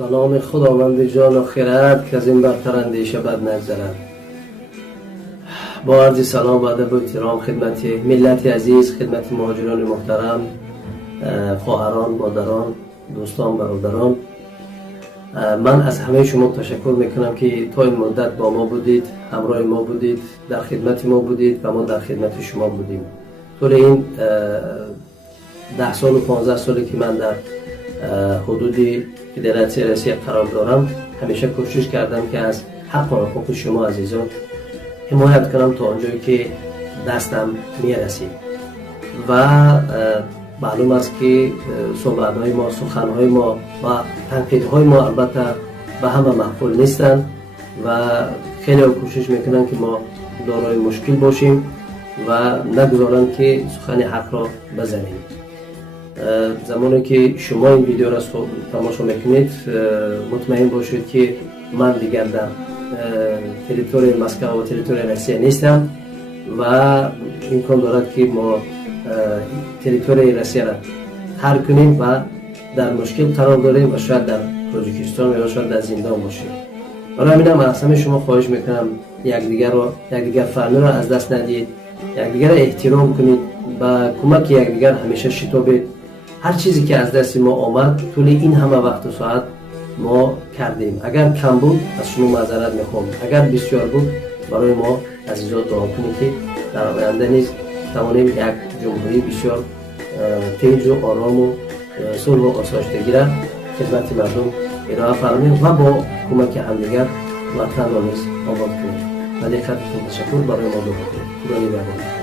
به نام خداوند جان و خرد که از این برتر اندیشه بد نگذرد. با عرض سلام و ادب و احترام خدمت ملت عزیز، خدمت مهاجران محترم، خواهران، مادران، دوستان، برادران، من از همه شما تشکر میکنم که تا این مدت با ما بودید، همراه ما بودید، در خدمت ما بودید و ما در خدمت شما بودیم. طول این 10 سال و 15 سالی که من در حدود فدراسیون روسیه قرار دارم، همیشه کوشش کردم که از حق و حقوق شما عزیزان حمایت کنم تا آنجایی که دستم میرسید. و معلوم است که صحبت‌های ما، سخن‌های ما و تنقیدهای ما البته به همه مقبول نیستند و خیلی کوشش میکنن که ما دارای مشکل باشیم و نگذارن که سخن حق را بزنیم. زمانی که شما این ویدیو را تماشا میکنید مطمئن باشید که من دیگر در تریتوری مسکو و تریتوری روسیه نیستم و امکان دارد که ما تریتوری روسیه را ترک کنیم و در مشکل قرار داریم و شاید در تاجیکستان یا شاید در زندان باشیم. برای همین من از همه شما خواهش میکنم یکدیگر فهمی را از دست ندید، یکدیگر را احترام کنید، با کمک یکدیگر همیشه شتابید. هر چیزی که از دست ما آمد طول این همه وقت و ساعت ما کردیم. اگر کم بود از شما معذرت میخوام، اگر بسیار بود برای ما عزیزان دعا کنید که در آینده نیز توانیم یک جمهوری بسیار تیز و آرام و صلح و آسایشتگی را خدمت مردم ارائه فرماییم و با کمک همدیگر وطن را نیز آباد کنیم. و دقتتون تشکر، برای ما دعا کنید. خدا نگهدار.